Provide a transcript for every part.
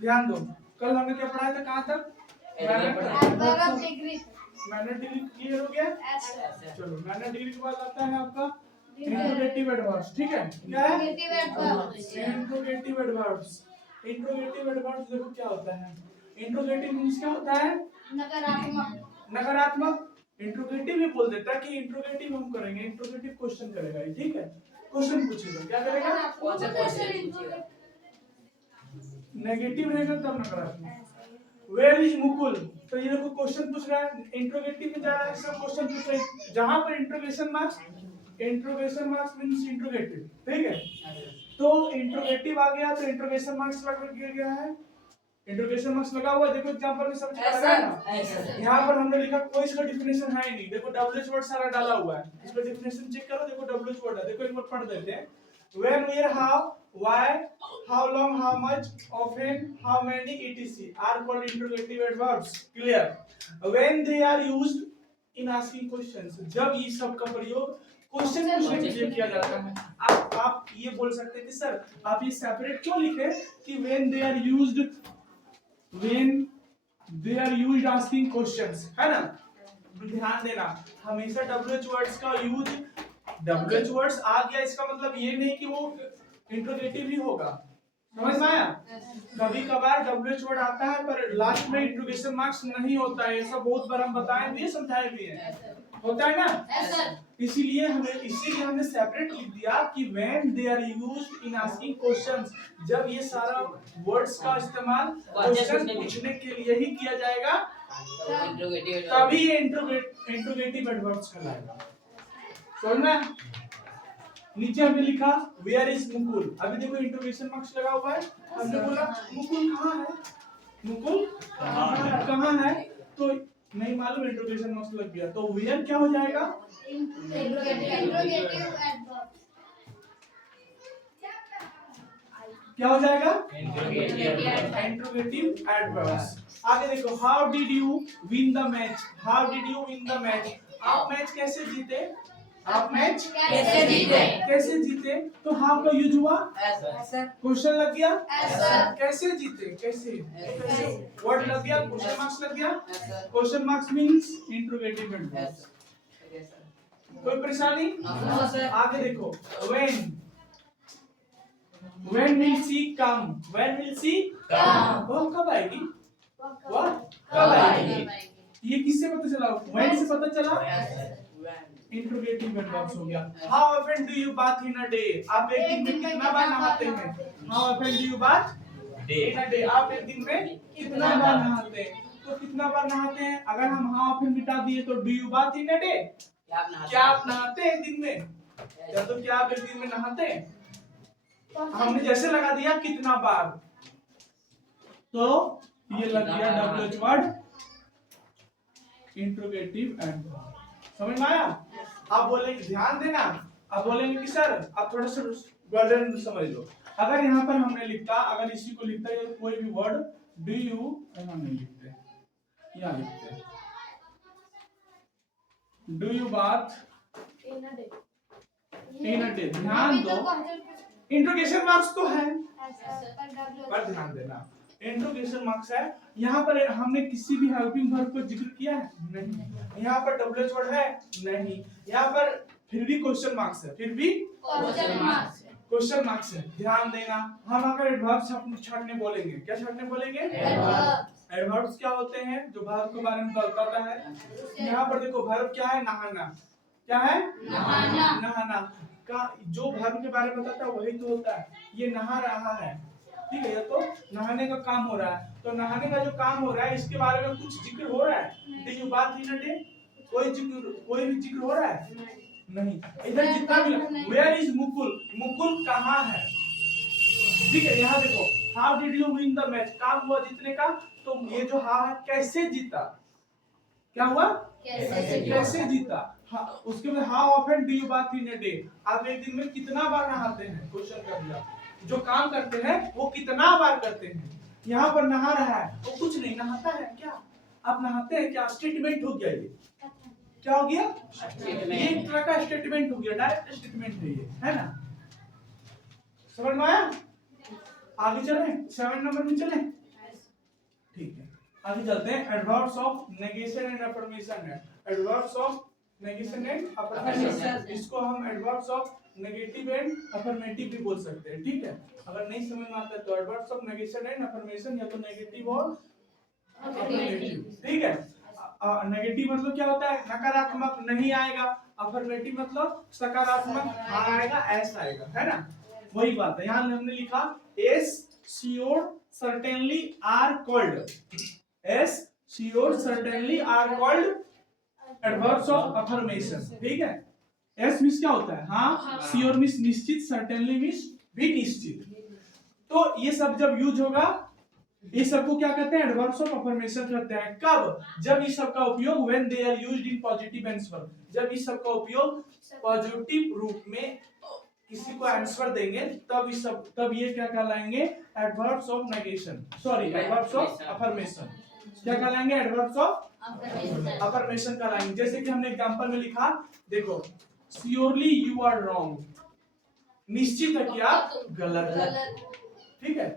ध्यान दो, कल हमने क्या पढ़ाया था, कहाँ तक? मैंने डिग्री क्लियर हो गया। चलो मैंने डिग्री के बाद आता है आपका इंट्रोगेटिव एडवर्ब्स। ठीक है, क्या है? Interrogative adverbs. इंट्रोगेटिव एडवर्ब्स देखो क्या होता है। इंट्रोगेटिव मींस क्या होता है? नकारात्मक। इंट्रोगेटिव ही बोल देता है कि इंट्रोगेटिव हम करेंगे, इंट्रोगेटिव क्वेश्चन करेगा ये। ठीक है, क्वेश्चन पूछेगा, क्या करेगा? नेगेटिव रहेगा तब नकारात्मक। वेयर इज मुकुल, तो ये देखो क्वेश्चन पूछ रहा है, इंट्रोगेटिव में जा रहा है, सब क्वेश्चन पूछ रहे हैं। जहां पर इंट्रोगेशन मार्क्स मींस इंट्रोगेटिव। ठीक है, तो इंट्रोगेटिव आ गया तो इंट्रोगेशन मार्क्स लगा गया है। इंट्रोगेशन मार्क्स लगा हुआ, देखो एग्जांपल में समझ में लगा ना। यहाँ पर हमने लिखा कोई इसका डिफिनेशन है ही नहीं। देखो डब्ल्यूएच वर्ड सारा डाला हुआ है, इसका डिफिनेशन चेक करो। देखो डब्ल्यूएच वर्ड है, देखो एक बार पढ़ देते हैं। When, where, how, why, how long, how much, often, how many, etc. are called interrogative adverbs. Clear? When they are used in asking questions, जब ये सब का प्रयोग क्वेश्चन पूछने के लिए किया जाता है। आप ये बोल सकते हैं कि सर आप ये सेपरेट क्यों लिखे कि when they are used asking questions, है ना? ध्यान देना, हमेशा WH वर्ड्स का यूज, WH वर्ड्स आ गया इसका मतलब ये नहीं कि वो इंट्रोगेटिव ही होगा। समझ में आया? कभी कभार WH वर्ड आता है पर लास्ट में इंट्रोगेशन मार्क्स नहीं होता है, ऐसा बहुत बार हम बताए भी, समझाए भी हैं। होता है ना? इसीलिए हमने सेपरेट लिख दिया कि when they are used in asking questions, जब ये सारा वर्ड्स का इस्तेमाल क्वेश्चन पूछने के लिए ही किया जाएगा तभी ये इंट्रोगेटिव एडवर्ब्स कहलाएगा। समझना? नीचे हमने लिखा वेयर इज मुकुल, अभी देखो इंट्रोगेशन मार्क्स लगा हुआ है। हमने बोला मुकुल कहाँ है, मुकुल कहाँ है, तो नहीं मालूम, इंट्रोगेशन मार्क्स लग गया, तो वेयर क्या हो जाएगा? क्या हो जाएगा? Interrogative adverbs. आगे देखो, how did you win the match, how did you win the match, आप मैच कैसे जीते, आप मैच कैसे जीते, तो हाउ का यूज हुआ, क्वेश्चन लग गया, कैसे जीते, कैसे वर्ड लग गया, क्वेश्चन मार्क्स लग गया, question marks means interrogative adverbs. कोई परेशानी? आगे देखो, when will she come, when will she come, वो कब आएगी, वो कब आएगी, ये किससे पता चला, when से पता चला, इंट्रोगेटिव एडवर्ब्स हो गया। How often do you bath in a day, आप एक दिन में कितना बार नहाते हैं, How often do you bath in a day, आप एक दिन में कितना बार नहाते हैं, तो कितना बार नहाते हैं, अगर हम how often मिटा दिए तो do you bath in a day, क्या आप नहाते हैं दिन में, या तो क्या आप एक दिन में नहाते हैं, हमने जैसे लगा दिया कितना बार, तो ये लग गया WH वर्ड इंट्रोगेटिव एडवर्ब। समझ में आया? आप बोलेंगे, ध्यान देना, आप बोलेंगे कि सर आप थोड़ा सा वर्ड समझ लो। अगर यहाँ पर हमने लिखता, अगर इसी को लिखता है कोई भी वर्ड, डू यू, यहाँ नहीं लिखते, यहाँ लिखते do you bath in a day. ध्यान दो, इंट्रोगेशन मार्क्स तो है पर ध्यान देना, इंट्रोगेशन मार्क्स है। यहाँ पर हमने किसी भी हेल्पिंग वर्ब को जिक्र किया है नहीं, यहाँ पर WH वर्ड है नहीं, यहाँ पर फिर भी क्वेश्चन मार्क्स है, फिर भी क्वेश्चन मार्क्स है। ध्यान देना, हम अगर एडवर्ब्स छाटने बोलेंगे, क्या छाटने बोलेंगे, एडवर्ब्स क्या होते हैं, जो वर्ब के बारे में बताता है। यहाँ पर देखो वर्ब क्या है, नहाना, क्या है, नहाना का जो वर्ब के बारे में बताता है वही तो होता है, ये नहा रहा है, ठीक है, तो नहाने का काम हो रहा है, तो नहाने का जो काम हो रहा है इसके बारे में कुछ जिक्र हो रहा है, do you bath in a day, कोई भी जिक्र हो रहा है नहीं। इधर जितना भी, वेयर इज मुकुल, मुकुल कहाँ है, ठीक है। यहाँ देखो, how did you win the match, काम हुआ जीतने का, तो ये जो हाउ है कैसे जीता, क्या हुआ, कैसे जीता, उसके बाद how often do you bath in a day, आप एक दिन में कितना बार नहाते हैं, क्वेश्चन कर दिया, जो काम करते हैं वो कितना बार करते हैं। यहाँ पर नहा रहा है, वो कुछ नहीं नहाता है क्या, आप नहाते हैं क्या, स्टेटमेंट हो गया ये, क्या हो गया, ये एक तरह का स्टेटमेंट हो गया, डायरेक्ट स्टेटमेंट है ये, है ना। समझ में आया? आगे चलें, 7 नंबर में चलें, ठीक है। आगे चलते हैं, adverbs of negation and affirmation है। Adverbs of negation and affirmation, इसको हम adverbs of negative and affirmative भी बोल सकते हैं, ठीक है। अगर नहीं समझ में आता है तो adverbs of negation and affirmation या तो नेगेटिव और अफर्मेटिव, ठीक है। नेगेटिव मतलब क्या होता है, नकारात्मक, नहीं आएगा। अफर्मेटिव मतलब सकारात्मक, हाँ आएगा, ऐसा आएगा, है ना। वही बात है, यहाँ हमने लिखा S sure certainly are called, as sure certainly are called adverbs of affirmation, ठीक है। as मींस क्या होता है, हाँ, sure मींस निश्चित, certainly मींस भी निश्चित। तो ये सब जब यूज होगा, ये सबको क्या कहते हैं, एडवर्ब्स ऑफ अफर्मेशन कहते हैं। कब, जब इस सब का उपयोग when they are used in positive answer, जब इस सब का उपयोग पॉजिटिव रूप में किसी को आंसर देंगे, तब इस सब, तब ये क्या कहलाएंगे, adverbs of negation, sorry adverbs of affirmation. क्या कहलाएंगे, एडवर्ब्स ऑफ अफर्मेशन कहलाएंगे। जैसे कि हमने एग्जांपल में लिखा, देखो, श्योरली यू आर रॉन्ग, निश्चित है कि आप गलत है, ठीक है।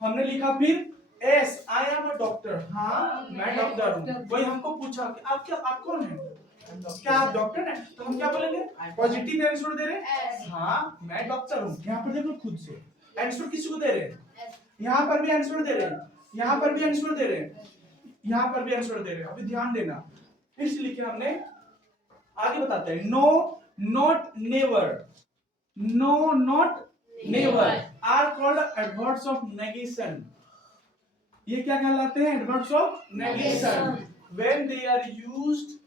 हमने लिखा फिर S I am a doctor, हाँ मैं डॉक्टर हूँ। कोई हमको पूछा कि आप क्या, आप कौन है, क्या आप डॉक्टर हैं, तो हम क्या बोलेंगे, पॉजिटिव आंसर दे रहे हैं, हाँ मैं डॉक्टर हूँ। यहाँ पर देखो खुद से आंसर किसी को दे रहे हैं, यहाँ पर भी आंसर दे रहे हैं, यहाँ पर भी आंसर दे रहे हैं, यहाँ पर भी आंसर दे रहे हैं। अभी ध्यान देना, फिर से लिखे हमने, आगे बताते हैं। No not never, no not never are called adverbs of negation. ये क्या कहलाते हैं, adverbs of negation when they are used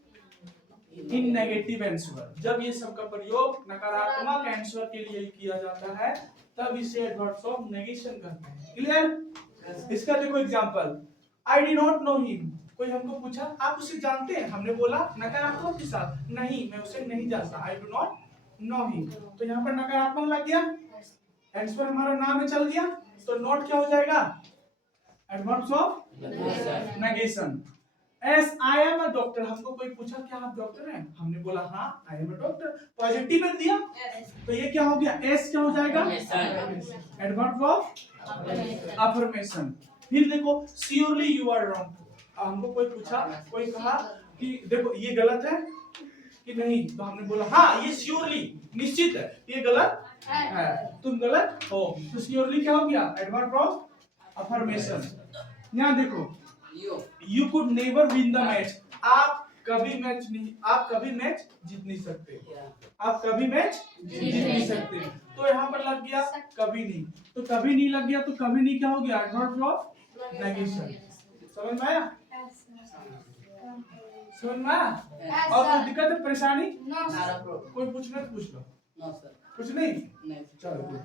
in negative answer. जब ये सब का प्रयोग नकारात्मक आंसर के लिए किया जाता है, तब इसे एडवर्ब्स ऑफ नेगेशन कहते हैं। क्लियर? इसका देखो example, I did not know him. कोई हमको पूछा, आप उसे जानते हैं, हमने बोला नकारात्मक के साथ, नहीं मैं उसे नहीं जानता, I do not know him. तो यहाँ पर नकारात्मक लग गया, आंसर हमारा नाम में चल गया, तो नॉट क्या हो जाएगा, adverbs of negation. S I am a doctor, हमको कोई पूछा क्या आप डॉक्टर हैं, हमने बोला हाँ I am a doctor, positive में दिया, तो ये क्या हो गया, एस क्या हो जाएगा, एडवर्ब ऑफ अफर्मेशन। फिर देखो, श्योरली यू आर रॉन्ग, हमको कोई पूछा, कोई कहा कि देखो ये गलत है कि नहीं, तो हमने बोला हाँ ये श्योरली निश्चित है ये गलत है, तुम गलत हो, तो श्योरली क्या हो गया, एडवर्ब ऑफ अफर्मेशन। यहाँ देखो, You could never win the match, आप कभी मैच नहीं, आप कभी मैच जीत नहीं सकते, आप कभी मैच जीत नहीं सकते। तो यहाँ पर लग गया कभी नहीं, तो कभी नहीं लग गया, तो कभी नहीं क्या हो गया, एडवर्ब ऑफ नेगेशन। समझ में आया, समझ में आया? और कोई दिक्कत है, परेशानी, कोई पूछना तो पूछ लो, कुछ नहीं, चलो।